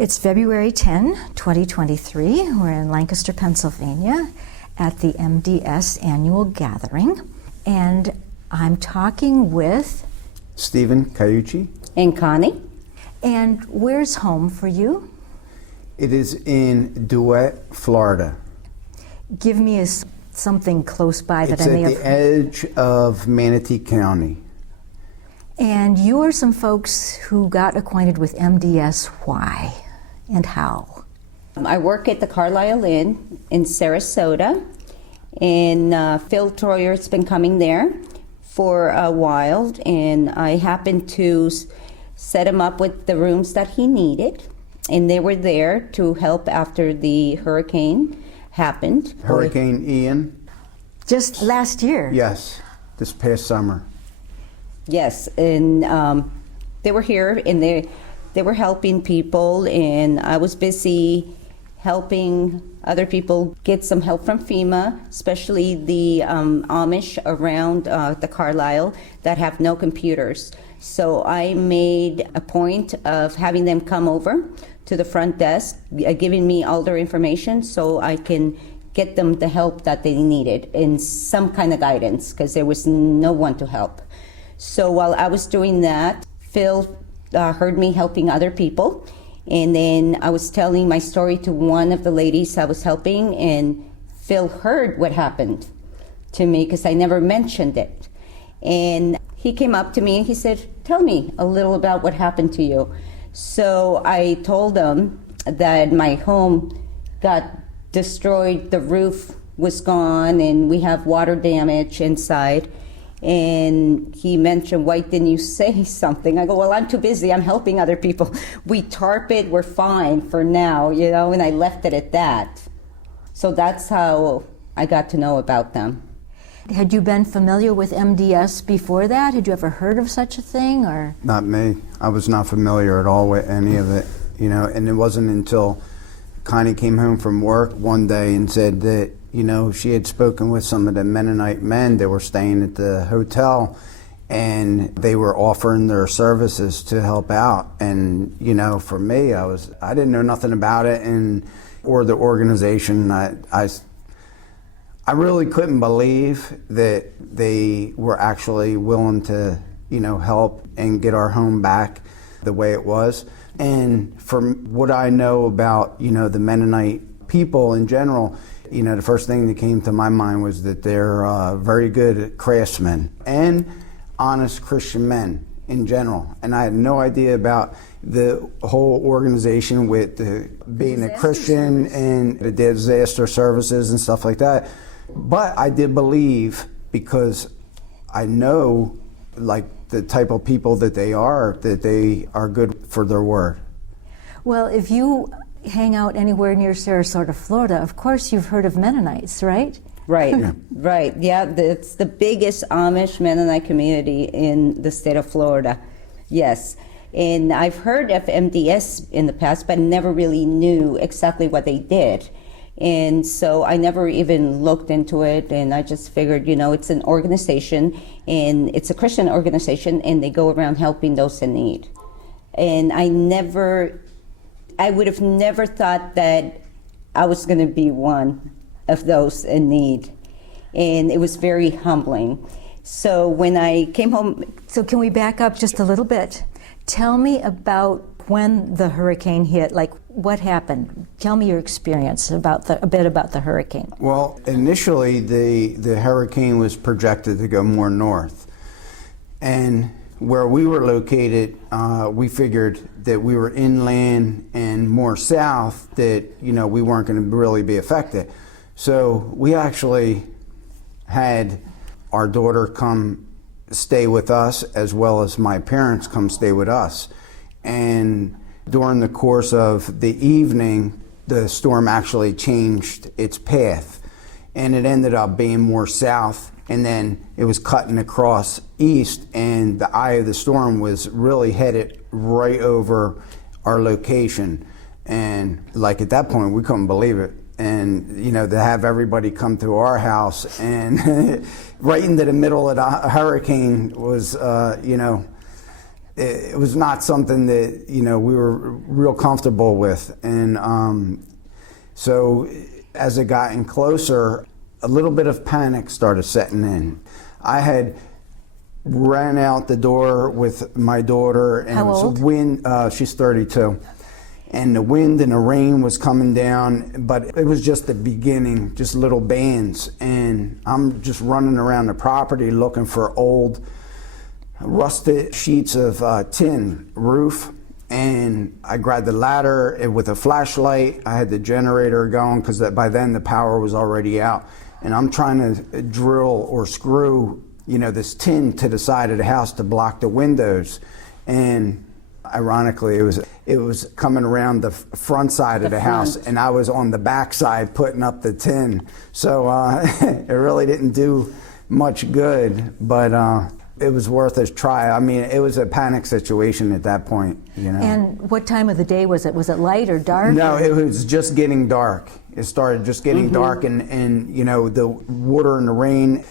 It's February 10, 2023. We're in Lancaster, Pennsylvania at the MDS annual gathering. And I'm talking with Steve and Caucci. And Connie. And where's home for you? It is in Duette, Florida. Give me something close by that It's I may have. at the edge of Manatee County. And you are some folks who got acquainted with MDS. Why and how? I work at the Carlisle Inn in Sarasota, and Phil Troyer's been coming there for a while, and I happened to set him up with the rooms that he needed, and they were there to help after the hurricane happened. Hurricane Ian? Just last year? Yes, this past summer. Yes, and they were here, and they were helping people, and I was busy helping other people get some help from FEMA, especially the Amish around the Carlisle that have no computers. So I made a point of having them come over to the front desk, giving me all their information so I can get them the help that they needed and some kind of guidance, because there was no one to help. So while I was doing that, Phil heard me helping other people, and then I was telling my story to one of the ladies I was helping, and Phil heard what happened to me because I never mentioned it. And he came up to me and he said, "Tell me a little about what happened to you." So I told him that my home got destroyed, the roof was gone, and we have water damage inside. And he mentioned, "Why didn't you say something?" I go, "Well, I'm too busy. I'm helping other people. We tarp it. We're fine for now, and I left it at that." So that's how I got to know about them. Had you been familiar with MDS before that? Had you ever heard of such a thing, or? Not me. I was not familiar at all with any of it, and it wasn't until Connie came home from work one day and said that, she had spoken with some of the Mennonite men that were staying at the hotel, and they were offering their services to help out. And, for me, I didn't know nothing about it or the organization. I really couldn't believe that they were actually willing to, help and get our home back the way it was. And from what I know about, the Mennonite people in general, the first thing that came to my mind was that they're very good craftsmen and honest Christian men in general. And I had no idea about the whole organization with being a Christian and the disaster services and stuff like that. But I did believe, because I know, the type of people that they are good for their word. Well, if you hang out anywhere near Sarasota, Florida, of course you've heard of Mennonites, right? Right, Yeah. right. Yeah, it's the biggest Amish Mennonite community in the state of Florida. Yes. And I've heard of MDS in the past, but never really knew exactly what they did. And so I never even looked into it, and I just figured, it's an organization, and it's a Christian organization, and they go around helping those in need. And I would have never thought that I was going to be one of those in need. And it was very humbling. So when I came home... So can we back up just a little bit? Tell me about when the hurricane hit, what happened? Tell me your experience a bit about the hurricane. Well, initially the hurricane was projected to go more north. And where we were located, we figured that we were inland and more south, that, we weren't going to really be affected. So we actually had our daughter come stay with us, as well as my parents come stay with us. And during the course of the evening, the storm actually changed its path, and it ended up being more south, and then it was cutting across east, and the eye of the storm was really headed right over our location. And at that point, we couldn't believe it. And, to have everybody come to our house and right into the middle of the hurricane was, it was not something that, you know, we were real comfortable with. And so as it gotten closer, a little bit of panic started setting in. I had ran out the door with my daughter, and How it was old? wind. She's 32. And the wind and the rain was coming down, but it was just the beginning, just little bands. And I'm just running around the property looking for old rusted sheets of tin roof. And I grabbed the ladder and with a flashlight. I had the generator going because by then the power was already out. And I'm trying to drill or screw, you know, this tin to the side of the house to block the windows. And ironically, it was coming around the front side of the house, and I was on the back side putting up the tin. So it really didn't do much good, but it was worth a try. I mean, it was a panic situation at that point, you know. And what time of the day was it? Was it light or dark? No, it was just getting dark. It started just getting dark, and you know, the water and the rain.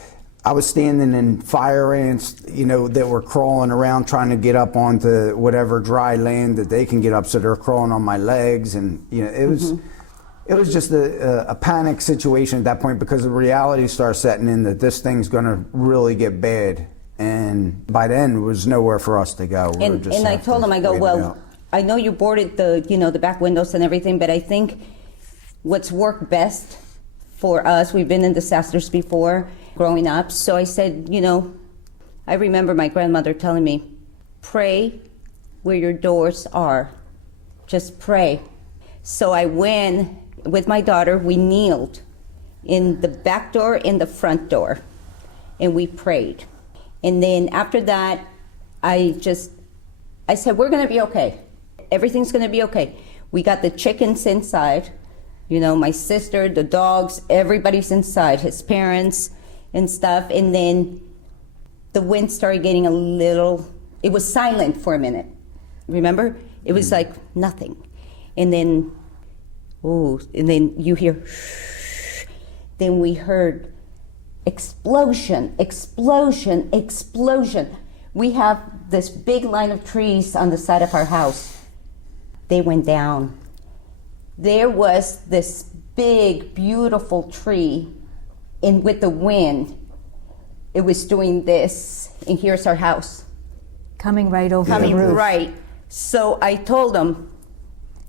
I was standing in fire ants, you know, that were crawling around trying to get up onto whatever dry land that they can get up, so they're crawling on my legs, and you know, it was just a panic situation at that point, because the reality started setting in that this thing's going to really get bad, and by then there was nowhere for us to go. And I told him, I go, well, I know you boarded the back windows and everything, but I think what's worked best for us, we've been in disasters before growing up. So I said, you know, I remember my grandmother telling me, pray where your doors are. Just pray. So I went with my daughter, we kneeled in the back door and the front door, and we prayed. And then after that, I said, we're going to be okay. Everything's going to be okay. We got the chickens inside, you know, my sister, the dogs, everybody's inside, his parents and stuff. And then the wind started getting a little, it was silent for a minute. Remember? It was like nothing. And then, and then you hear, shh. Then we heard explosion, explosion, explosion. We have this big line of trees on the side of our house. They went down. There was this big, beautiful tree, and with the wind, it was doing this, and here's our house. Coming right over Coming the roof. right. So I told them,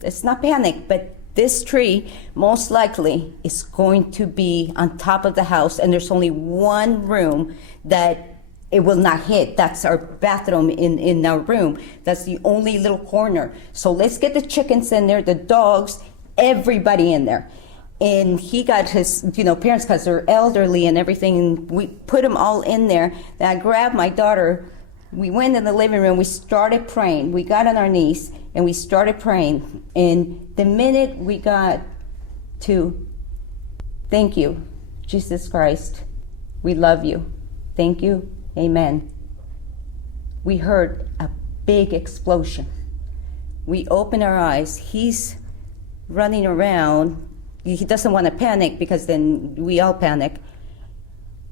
let's not panic, but this tree most likely is going to be on top of the house, and there's only one room that it will not hit. That's our bathroom in our room. That's the only little corner. So let's get the chickens in there, the dogs, everybody in there. And he got his, parents, because they're elderly and everything, and we put them all in there. Then I grabbed my daughter. We went in the living room. We started praying. We got on our knees, and we started praying. And the minute we got to, thank you, Jesus Christ, we love you, thank you, amen, we heard a big explosion. We opened our eyes. He's running around. He doesn't want to panic, because then we all panic.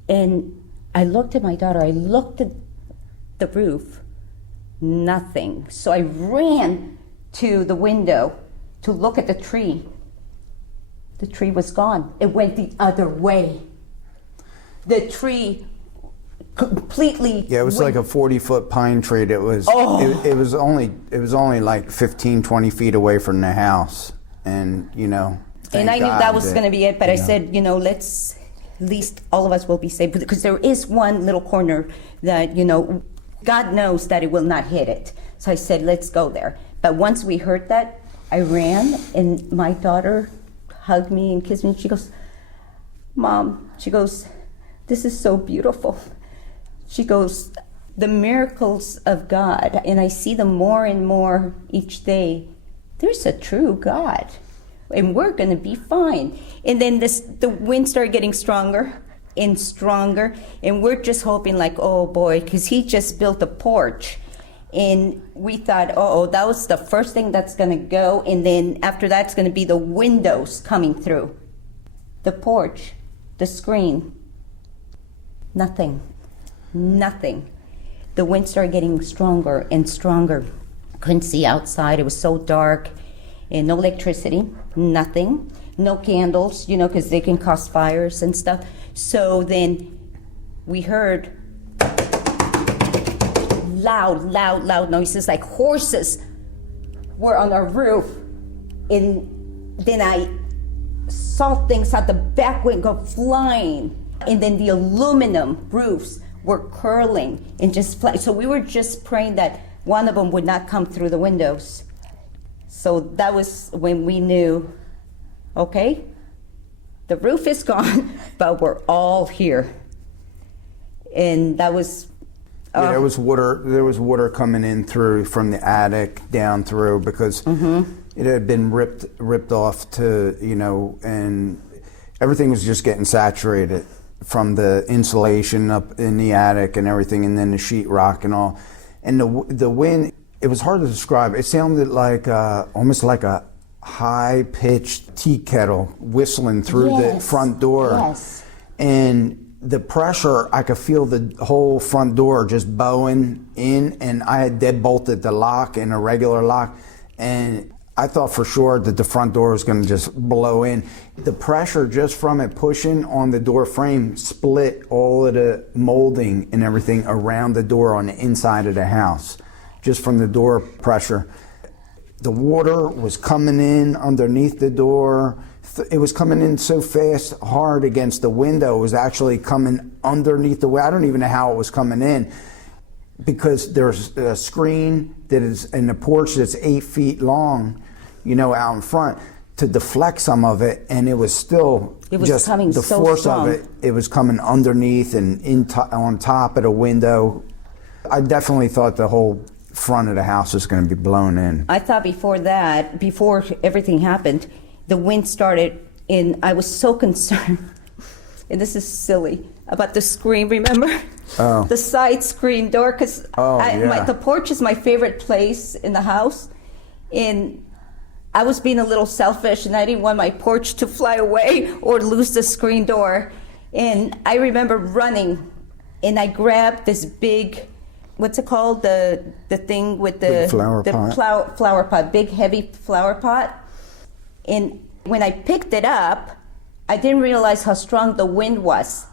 And I looked at my daughter. I looked at the roof. Nothing. So I ran to the window to look at the tree. The tree was gone. It went the other way. The tree completely. Yeah, it was like a 40-foot pine tree. It was. It was only like 15, 20 feet away from the house, and And I knew that was going to be it, but I said, let's, at least all of us will be safe, because there is one little corner that, God knows that it will not hit it. So I said, let's go there. But once we heard that, I ran, and my daughter hugged me and kissed me. She goes, Mom, she goes, this is so beautiful. She goes, the miracles of God, and I see them more and more each day. There's a true God, and we're going to be fine. And then the wind started getting stronger and stronger, and we're just hoping, like, oh boy, because he just built a porch. And we thought, that was the first thing that's going to go, and then after that, it's going to be the windows coming through. The porch, the screen, nothing. the wind started getting stronger and stronger. Couldn't see outside. It was so dark, and no electricity, nothing, no candles, because they can cause fires and stuff. So then we heard loud noises, like horses were on our roof. And then I saw things out the back window flying, and then the aluminum roofs were curling and just flying. So we were just praying that one of them would not come through the windows. So that was when we knew, okay, the roof is gone, but we're all here. And that was yeah, there was water coming in through from the attic down through, because it had been ripped off to, and everything was just getting saturated from the insulation up in the attic and everything, and then the sheetrock and all. And the wind, it was hard to describe. It sounded like almost like a high-pitched tea kettle whistling through the front door. Yes. And the pressure, I could feel the whole front door just bowing in, and I had deadbolted the lock in a regular lock, and I thought for sure that the front door was going to just blow in. The pressure just from it pushing on the door frame split all of the molding and everything around the door on the inside of the house, just from the door pressure. The water was coming in underneath the door. It was coming in so fast, hard against the window. It was actually coming underneath the window. I don't even know how it was coming in, because there's a screen that is in the porch that's 8 feet long, out in front, to deflect some of it, and it was still just coming the so force strong. of it. It was coming underneath and on top of the window. I definitely thought the whole front of the house was going to be blown in. I thought before everything happened, the wind started, and I was so concerned, and this is silly, about the screen, remember? Oh. The side screen door, because the porch is my favorite place in the house, and I was being a little selfish, and I didn't want my porch to fly away or lose the screen door. And I remember running, and I grabbed this big, what's it called? The thing with the flower pot. Flower pot, big heavy flower pot. And when I picked it up, I didn't realize how strong the wind was.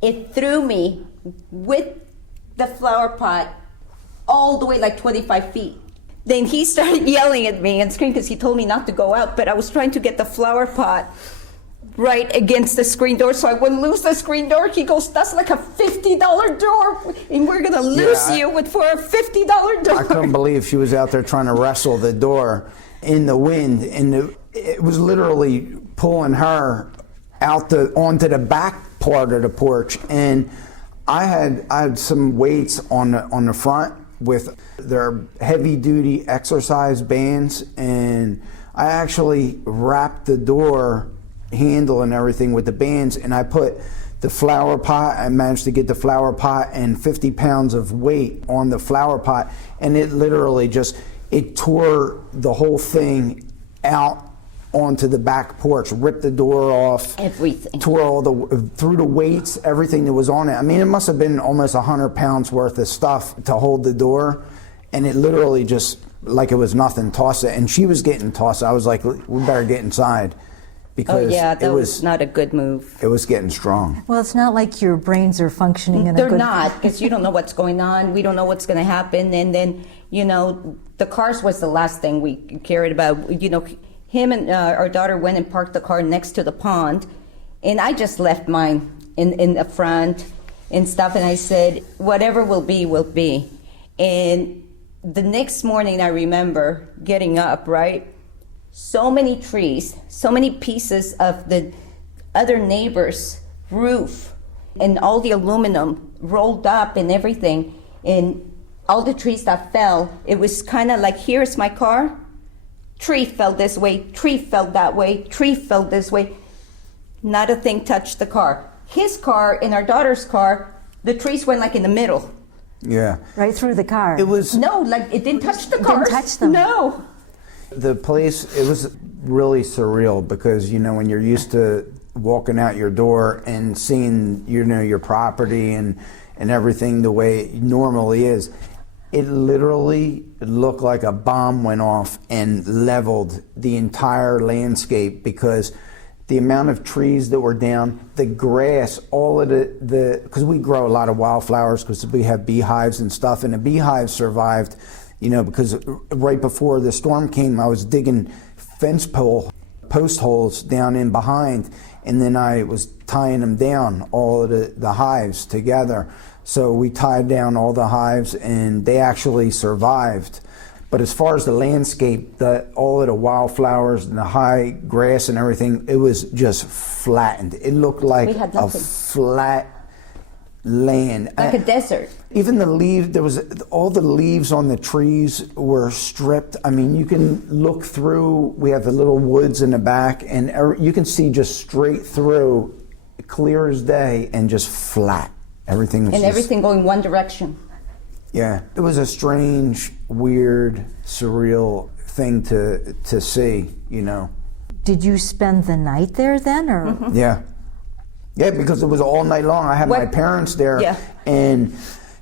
It threw me with the flower pot all the way like 25 feet. Then he started yelling at me and screaming because he told me not to go out, but I was trying to get the flower pot right against the screen door so I wouldn't lose the screen door. He goes, that's like a $50 door, and we're going to lose for a $50 door. I couldn't believe she was out there trying to wrestle the door in the wind, and it was literally pulling her out onto the back part of the porch. And I had some weights on the front with their heavy duty exercise bands, and I actually wrapped the door handle and everything with the bands, and I put the flower pot. I managed to get the flower pot and 50 pounds of weight on the flower pot, and it literally it tore the whole thing out onto the back porch, ripped the door off, everything, tore through the weights, everything that was on it. I mean, it must have been almost 100 pounds worth of stuff to hold the door, and it literally just, like it was nothing, tossed it. And she was getting tossed. I was like, we better get inside, because that was not a good move. It was getting strong. Well, it's not like your brains are functioning in a good... They're not, because you don't know what's going on. We don't know what's going to happen. And then, the cars was the last thing we cared about. Him and our daughter went and parked the car next to the pond, and I just left mine in the front and stuff, and I said, whatever will be, will be. And the next morning, I remember getting up, right? So many trees, so many pieces of the other neighbor's roof, and all the aluminum rolled up and everything, and all the trees that fell, it was kind of like, here's my car. Tree fell this way, tree fell that way, tree fell this way. Not a thing touched the car. His car and our daughter's car, the trees went like in the middle. Yeah. Right through the car. It was... No, like it didn't touch the cars. Didn't touch them. No. The place, it was really surreal, because, when you're used to walking out your door and seeing, your property and and everything the way it normally is. It literally looked like a bomb went off and leveled the entire landscape, because the amount of trees that were down, the grass, all of the because we grow a lot of wildflowers because we have beehives and stuff, and the beehives survived, because right before the storm came, I was digging post holes down in behind, and then I was tying them down, all of the hives together. So we tied down all the hives, and they actually survived. But as far as the landscape, all of the wildflowers and the high grass and everything, it was just flattened. It looked like a flat land. Like a desert. Even the leaves, all the leaves on the trees were stripped. I mean, you can look through, we have the little woods in the back, and you can see just straight through, clear as day, and just flat. Everything was everything going one direction. Yeah, it was a strange, weird, surreal thing to see, Did you spend the night there then, or? Mm-hmm. Yeah. Yeah, because it was all night long. I had my parents there, and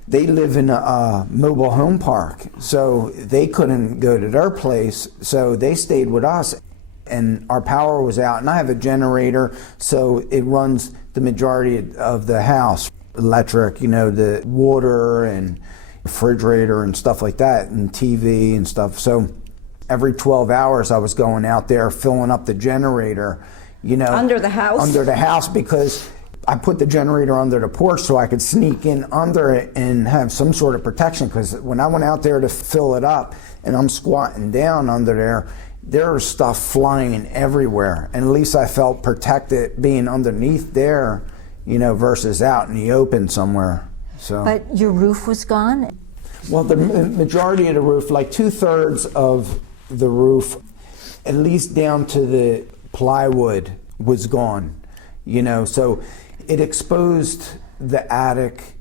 they live in a mobile home park, so they couldn't go to their place, so they stayed with us, and our power was out, and I have a generator, so it runs the majority of the house. Electric, the water and refrigerator and stuff like that, and TV and stuff. So every 12 hours I was going out there filling up the generator, Under the house? Under the house, because I put the generator under the porch so I could sneak in under it and have some sort of protection, because when I went out there to fill it up and I'm squatting down under there was stuff flying everywhere, and at least I felt protected being underneath there, versus out in the open somewhere. So. But your roof was gone? Well, the majority of the roof, like 2/3 of the roof, at least down to the plywood, was gone. So it exposed the attic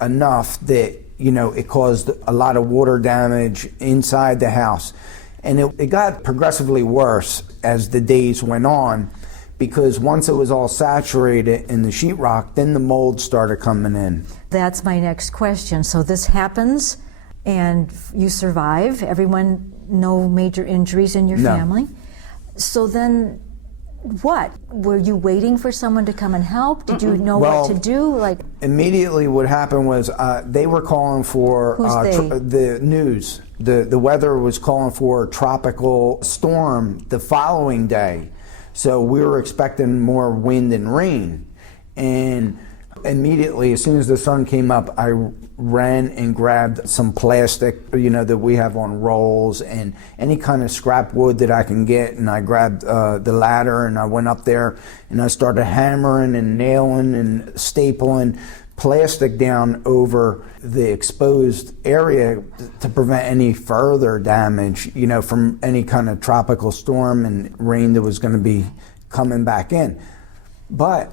enough that, it caused a lot of water damage inside the house. And it got progressively worse as the days went on, because once it was all saturated in the sheetrock, then the mold started coming in. That's my next question. So this happens, and you survive. Everyone, no major injuries in your family. So then what? Were you waiting for someone to come and help? Did you know what to do? Immediately what happened was they were calling for the news. The weather was calling for a tropical storm the following day. So we were expecting more wind and rain. And immediately, as soon as the sun came up, I ran and grabbed some plastic, that we have on rolls, and any kind of scrap wood that I can get. And I grabbed the ladder, and I went up there, and I started hammering and nailing and stapling plastic down over the exposed area to prevent any further damage, from any kind of tropical storm and rain that was going to be coming back in. But,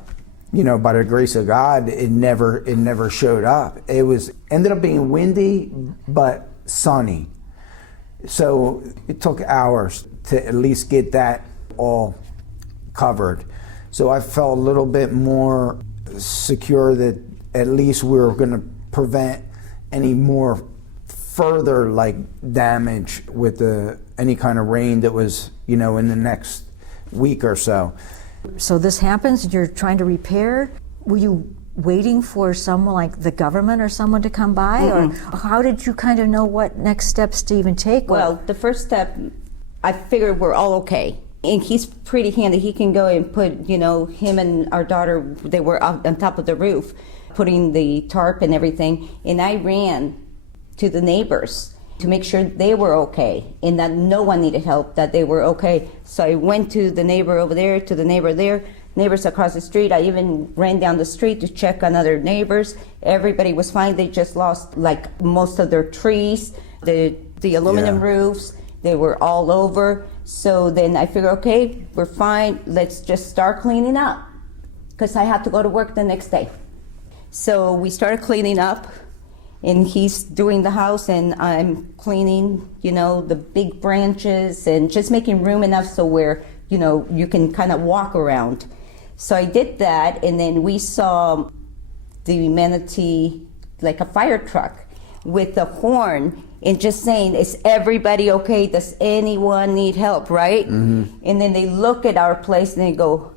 by the grace of God, it never showed up. Ended up being windy, but sunny. So it took hours to at least get that all covered. So I felt a little bit more secure that at least we were going to prevent any more further damage with any kind of rain that was, in the next week or so. So this happens, and you're trying to repair. Were you waiting for someone like the government or someone to come by? Mm-hmm. Or how did you kind of know what next steps to even take? Well, the first step, I figured we're all okay. And he's pretty handy. He can go and put, him and our daughter, they were up on top of the roof, putting the tarp and everything. And I ran to the neighbors to make sure they were okay and that no one needed help, that they were okay. So I went to the neighbor over there, to the neighbor there, neighbors across the street. I even ran down the street to check on other neighbors. Everybody was fine. They just lost most of their trees, the aluminum roofs. They were all over. So then I figured, okay, we're fine. Let's just start cleaning up, because I had to go to work the next day. So we started cleaning up, and he's doing the house, and I'm cleaning, the big branches and just making room enough so where, you can kind of walk around. So I did that, and then we saw the manatee, like a fire truck with a horn and just saying, is everybody okay? Does anyone need help, right? And then they look at our place and they go,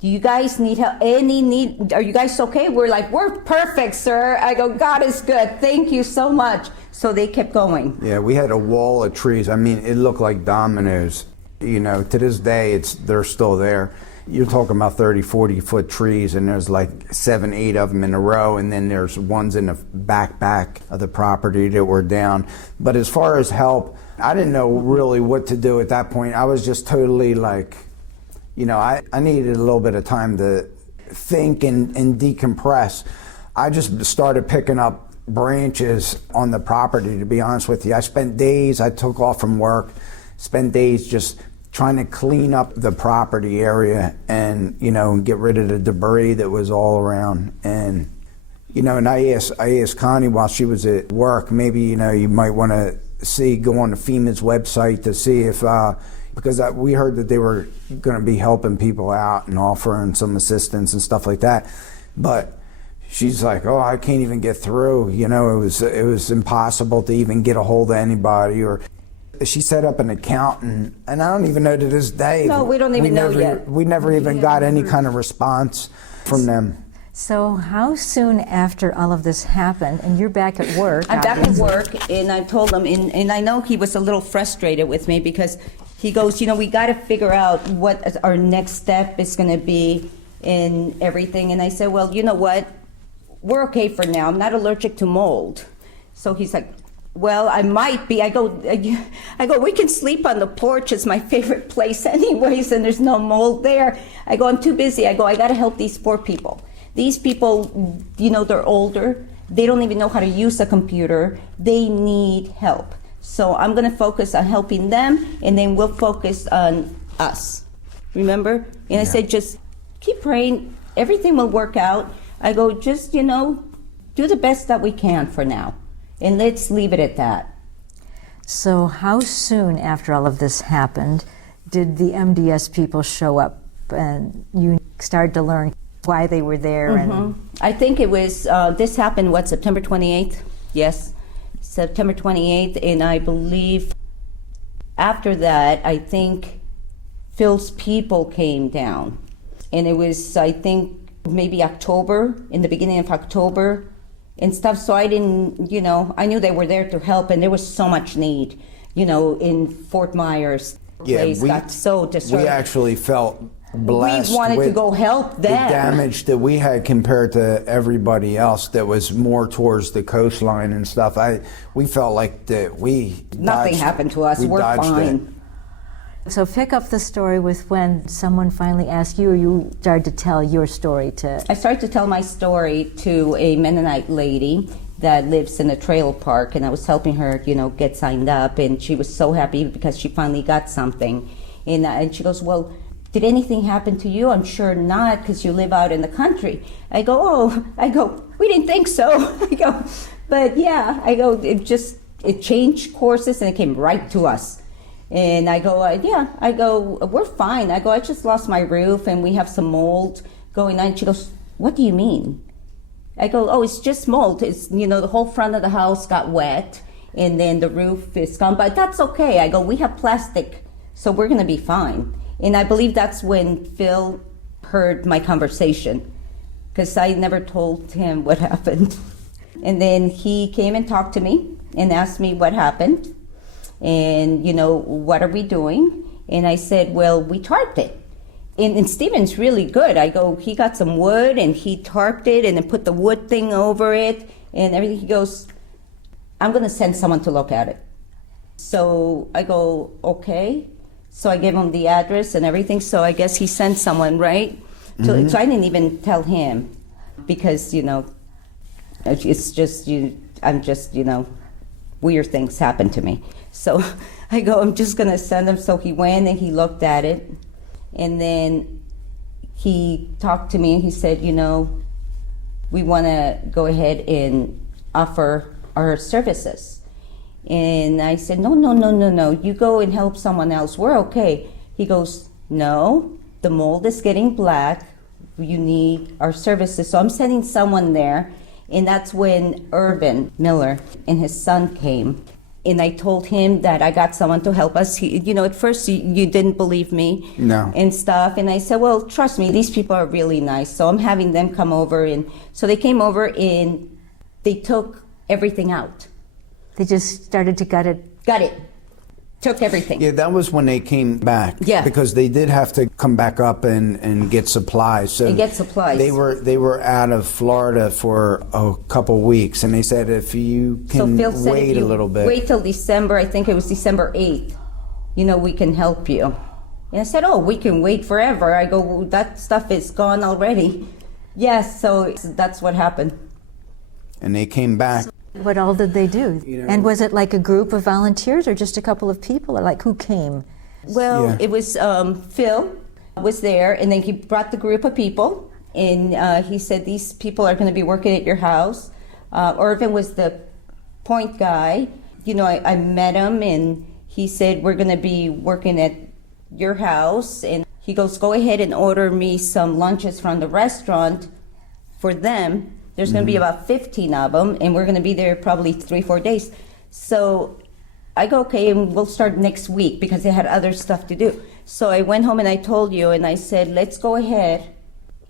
do you guys need help? Are you guys okay? We're like, we're perfect, sir. I go, God is good. Thank you so much. So they kept going. Yeah, we had a wall of trees. I mean, it looked like dominoes. You know, to this day, they're still there. You're talking about 30, 40-foot trees, and there's like 7, 8 of them in a row, and then there's ones in the back of the property that were down. But as far as help, I didn't know really what to do at that point. I was just totally like, you know, I needed a little bit of time to think and decompress. I just started picking up branches on the property, to be honest with you. I spent days, I took off from work, spent days just trying to clean up the property area and, you know, get rid of the debris that was all around. And, you know, and I asked Connie while she was at work, maybe, you know, you might want to go on the FEMA's website to see if, because we heard that they were going to be helping people out and offering some assistance and stuff like that. But she's like, oh, I can't even get through. You know, it was impossible to even get a hold of anybody. Or she set up an account, and I don't even know to this day. No, we don't even know yet. We never even got any kind of response from them. So how soon after all of this happened, and you're back at work? I'm back at work, and I told him, and I know he was a little frustrated with me because he goes, you know, we got to figure out what our next step is going to be in everything. And I said, well, you know what? We're okay for now. I'm not allergic to mold. So he's like, well, I might be. I go, we can sleep on the porch. It's my favorite place anyways, and there's no mold there. I go, I'm too busy. I go, I got to help these poor people. These people, you know, they're older. They don't even know how to use a computer. They need help. So I'm going to focus on helping them, and then we'll focus on us. Remember? And I said, just keep praying. Everything will work out. I go, just, you know, do the best that we can for now. And let's leave it at that. So how soon after all of this happened did the MDS people show up and you started to learn why they were there? And I think it was, this happened, September 28th? Yes, September 28th. And I believe after that, I think Phil's people came down. And it was, I think, maybe October, in the beginning of October and stuff. So I didn't, you know, I knew they were there to help, and there was so much need, you know, in Fort Myers. Place got so disturbed. We actually felt blessed. We wanted to go help them. The damage that we had compared to everybody else that was more towards the coastline and stuff. We felt like that nothing happened to us. We're fine. So pick up the story with when someone finally asked you, or you started to tell your story to... I started to tell my story to a Mennonite lady that lives in a trailer park, and I was helping her, you know, get signed up, and she was so happy because she finally got something. And she goes, well, did anything happen to you? I'm sure not, because you live out in the country. I go, we didn't think so. I go, but yeah, it changed courses, and it came right to us. And I go, we're fine. I go, I just lost my roof and we have some mold going on. She goes, what do you mean? I go, oh, it's just mold. It's, you know, the whole front of the house got wet and then the roof is gone, but that's okay. I go, we have plastic, so we're going to be fine. And I believe that's when Phil heard my conversation, because I never told him what happened. And then he came and talked to me and asked me what happened. And, you know, what are we doing? And I said, well, we tarped it. And Steven's really good. I go, he got some wood and he tarped it and then put the wood thing over it and everything. He goes, I'm going to send someone to look at it. So I go, okay. So I gave him the address and everything. So I guess he sent someone, right? So I didn't even tell him because, you know, it's just, I'm just, you know, weird things happen to me. So I go, I'm just going to send him. So he went and he looked at it. And then he talked to me and he said, you know, we want to go ahead and offer our services. And I said, no. You go and help someone else. We're okay. He goes, no, the mold is getting black. You need our services. So I'm sending someone there. And that's when Irvin Miller and his son came. And I told him that I got someone to help us. At first you didn't believe me. No. And stuff. And I said, well, trust me, these people are really nice. So I'm having them come over. And so they came over and they took everything out. They just started to gut it. Got it. Took everything. Yeah, that was when they came back. Yeah. Because they did have to come back up and get supplies. So And get supplies. They were out of Florida for a couple weeks, and they said if you can Phil said wait if you a little bit. Wait till December, I think it was December 8th, we can help you. And I said, oh, we can wait forever. I go, well, that stuff is gone already. Yes, so that's what happened. And they came back. What all did they do? And was it like a group of volunteers or just a couple of people, or like who came? Well, Yeah. it was Phil was there, and then he brought the group of people, and he said, these people are going to be working at your house. Irvin was the point guy. I met him, and he said, we're going to be working at your house. And he goes, go ahead and order me some lunches from the restaurant for them. There's going to be about 15 of them, and we're going to be there probably 3-4 days. So I go, okay, and we'll start next week because they had other stuff to do. So I went home and I told you, and I said, let's go ahead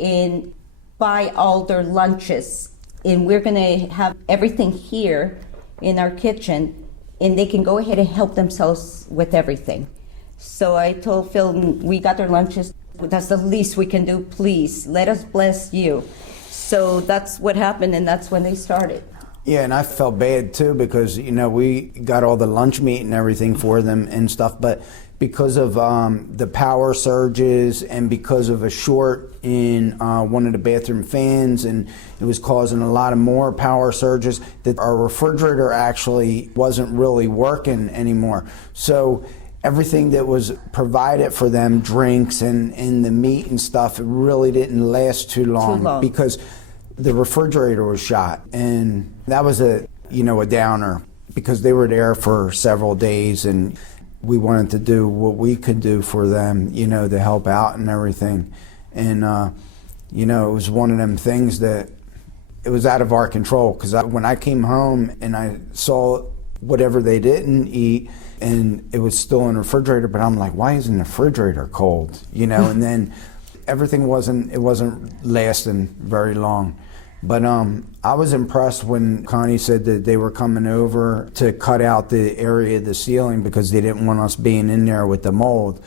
and buy all their lunches. And we're going to have everything here in our kitchen, and they can go ahead and help themselves with everything. So I told Phil, we got their lunches. That's the least we can do. Please, let us bless you. So that's what happened, and that's when they started. Yeah, and I felt bad too because we got all the lunch meat and everything for them and stuff, but because of the power surges and because of a short in one of the bathroom fans, and it was causing a lot of more power surges, that our refrigerator actually wasn't really working anymore. So everything that was provided for them, drinks and the meat and stuff, it really didn't last too long. Because the refrigerator was shot, and that was a downer because they were there for several days, and we wanted to do what we could do for them, to help out and everything. And it was one of them things that it was out of our control, because when I came home and I saw whatever they didn't eat and it was still in the refrigerator, but I'm like, why isn't the refrigerator cold? And then everything wasn't lasting very long. But I was impressed when Connie said that they were coming over to cut out the area of the ceiling because they didn't want us being in there with the mold.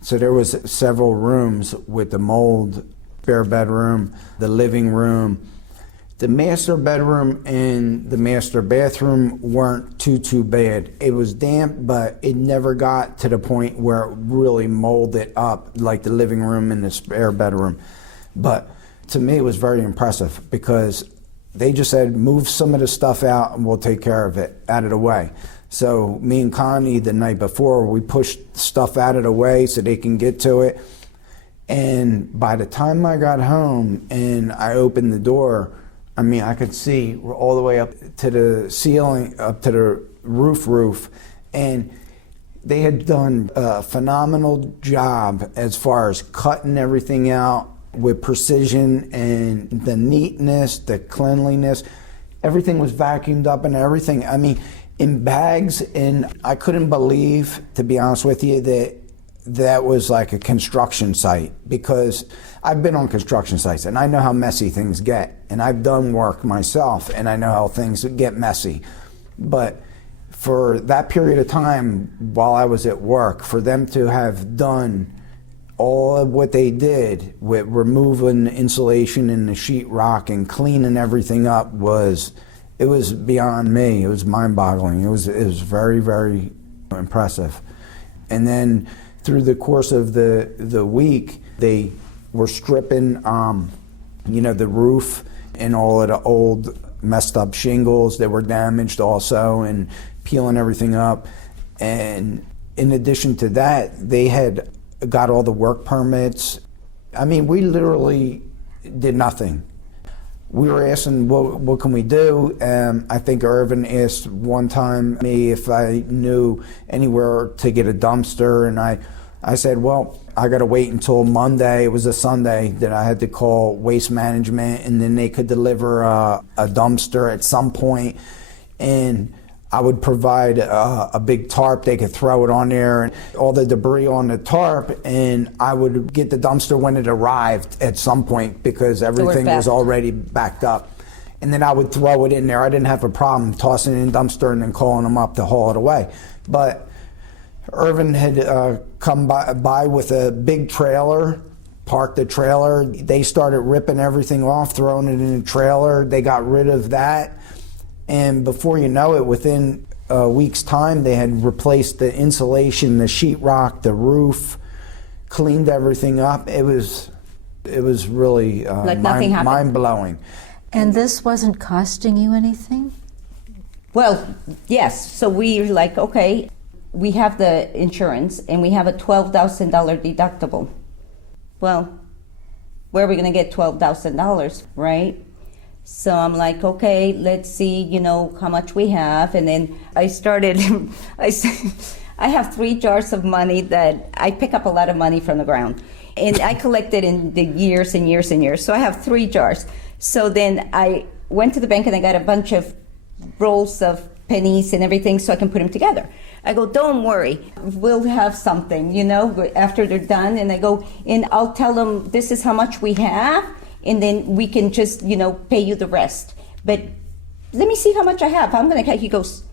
So there was several rooms with the mold, spare bedroom, the living room. The master bedroom and the master bathroom weren't too bad. It was damp, but it never got to the point where it really molded up like the living room and the spare bedroom. But to me, it was very impressive because they just said, move some of the stuff out and we'll take care of it out of the way. So me and Connie, the night before, we pushed stuff out of the way so they can get to it. And by the time I got home and I opened the door, I could see all the way up to the ceiling, up to the roof, and they had done a phenomenal job as far as cutting everything out with precision, and the neatness, the cleanliness. Everything was vacuumed up and everything. In bags, and I couldn't believe, to be honest with you, that was like a construction site, because I've been on construction sites and I know how messy things get, and I've done work myself and I know how things get messy. But for that period of time while I was at work, for them to have done all of what they did with removing the insulation and the sheetrock and cleaning everything up it was beyond me. It was mind-boggling. It was very, very impressive. And then through the course of the week, they were stripping, the roof and all of the old messed up shingles that were damaged also, and peeling everything up. And in addition to that, they had got all the work permits. We literally did nothing. We were asking, what can we do? I think Irvin asked one time me if I knew anywhere to get a dumpster, and I I said, well, I got to wait until Monday. It was a Sunday that I had to call Waste Management, and then they could deliver a dumpster at some point, and I would provide a big tarp. They could throw it on there and all the debris on the tarp, and I would get the dumpster when it arrived at some point because everything was already backed up. And then I would throw it in there. I didn't have a problem tossing it in the dumpster and then calling them up to haul it away. But Irvin had come by with a big trailer, parked the trailer. They started ripping everything off, throwing it in the trailer. They got rid of that. And before you know it, within a week's time, they had replaced the insulation, the sheetrock, the roof, cleaned everything up. It was really like nothing happened. Mind-blowing. And this wasn't costing you anything? Well, yes. So we're like, okay, we have the insurance and we have a $12,000 deductible. Well, where are we going to get $12,000, right? So I'm like, okay, let's see, how much we have. And then I started, I have 3 jars of money that I pick up a lot of money from the ground. And I collected in the years and years and years. So I have 3 jars. So then I went to the bank and I got a bunch of rolls of pennies and everything so I can put them together. I go, don't worry, we'll have something, after they're done. And I go, and I'll tell them this is how much we have, and then we can just, pay you the rest. But let me see how much I have. He goes,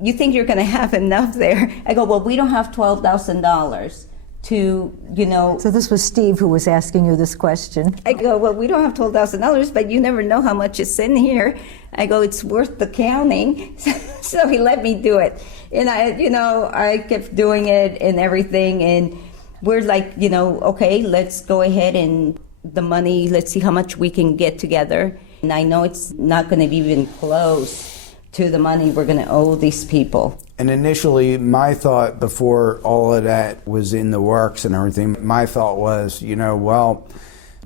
you think you're going to have enough there? I go, well, we don't have $12,000 to, So this was Steve who was asking you this question. I go, well, we don't have $12,000, but you never know how much is in here. I go, it's worth the counting. So he let me do it. And I kept doing it and everything. And we're like, okay, let's go ahead and the money, let's see how much we can get together. And I know it's not going to be even close to the money we're going to owe these people. And initially, my thought before all of that was in the works and everything, my thought was, well,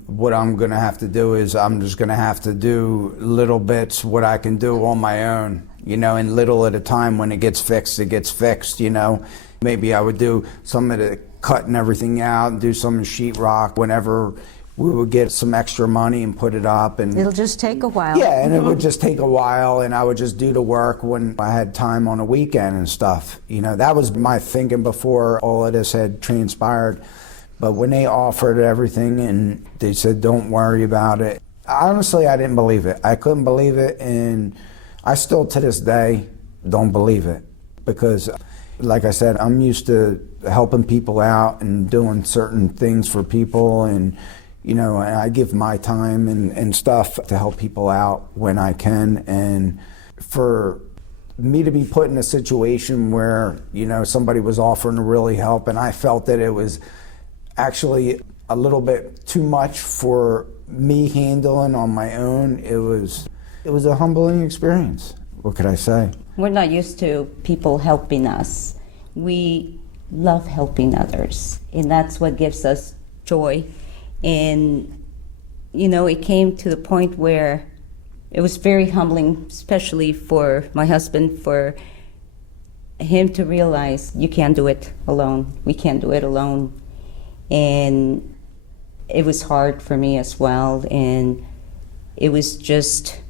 what I'm going to have to do is I'm just going to have to do little bits, what I can do on my own, and little at a time. When it gets fixed, it gets fixed, Maybe I would do some of the cutting everything out and do some sheetrock whenever we would get some extra money and put it up. And it'll just take a while. Yeah, and it would just take a while, and I would just do the work when I had time on a weekend and stuff. That was my thinking before all of this had transpired. But when they offered everything and they said, don't worry about it, honestly, I didn't believe it. I couldn't believe it, and I still to this day don't believe it. Because, like I said, I'm used to helping people out and doing certain things for people, and I give my time and stuff to help people out when I can. And for me to be put in a situation where, somebody was offering to really help, and I felt that it was actually a little bit too much for me handling on my own, it was a humbling experience. What could I say? We're not used to people helping us. We love helping others, and that's what gives us joy. And, it came to the point where it was very humbling, especially for my husband, for him to realize you can't do it alone. We can't do it alone. And it was hard for me as well. And it was just,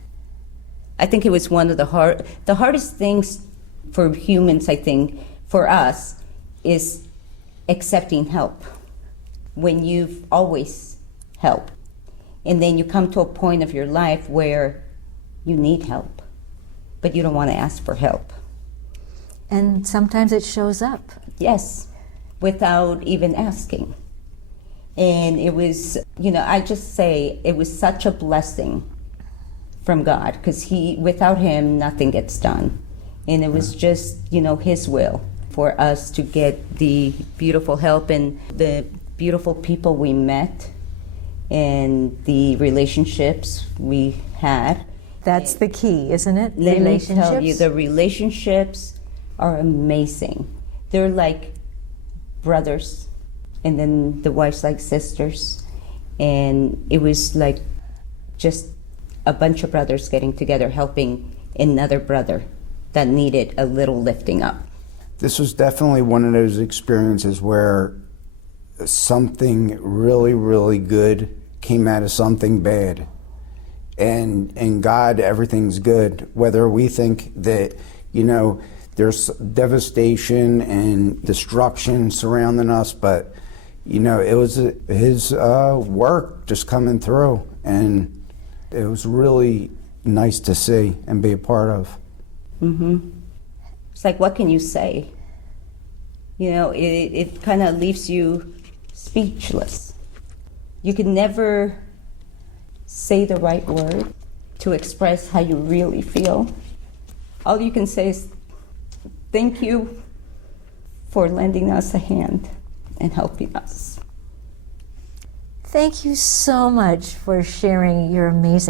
I think it was one of the hardest things for humans, I think, for us, is accepting help. When you've always helped, and then you come to a point of your life where you need help, but you don't want to ask for help. And sometimes it shows up. Yes, without even asking. And it was, I just say it was such a blessing from God, because without him, nothing gets done. And it was just, his will for us to get the beautiful help and the beautiful people we met and the relationships we had. That's the key, isn't it? Let me tell you, the relationships are amazing. They're like brothers, and then the wife's like sisters. And it was like just a bunch of brothers getting together, helping another brother that needed a little lifting up. This was definitely one of those experiences where something really, really good came out of something bad. And in God, everything's good. Whether we think that, you know, there's devastation and destruction surrounding us, but, you know, it was his work just coming through. And it was really nice to see and be a part of. Mm-hmm. It's like, what can you say? You know, it kind of leaves you speechless. You can never say the right word to express how you really feel. All you can say is, thank you for lending us a hand and helping us. Thank you so much for sharing your amazing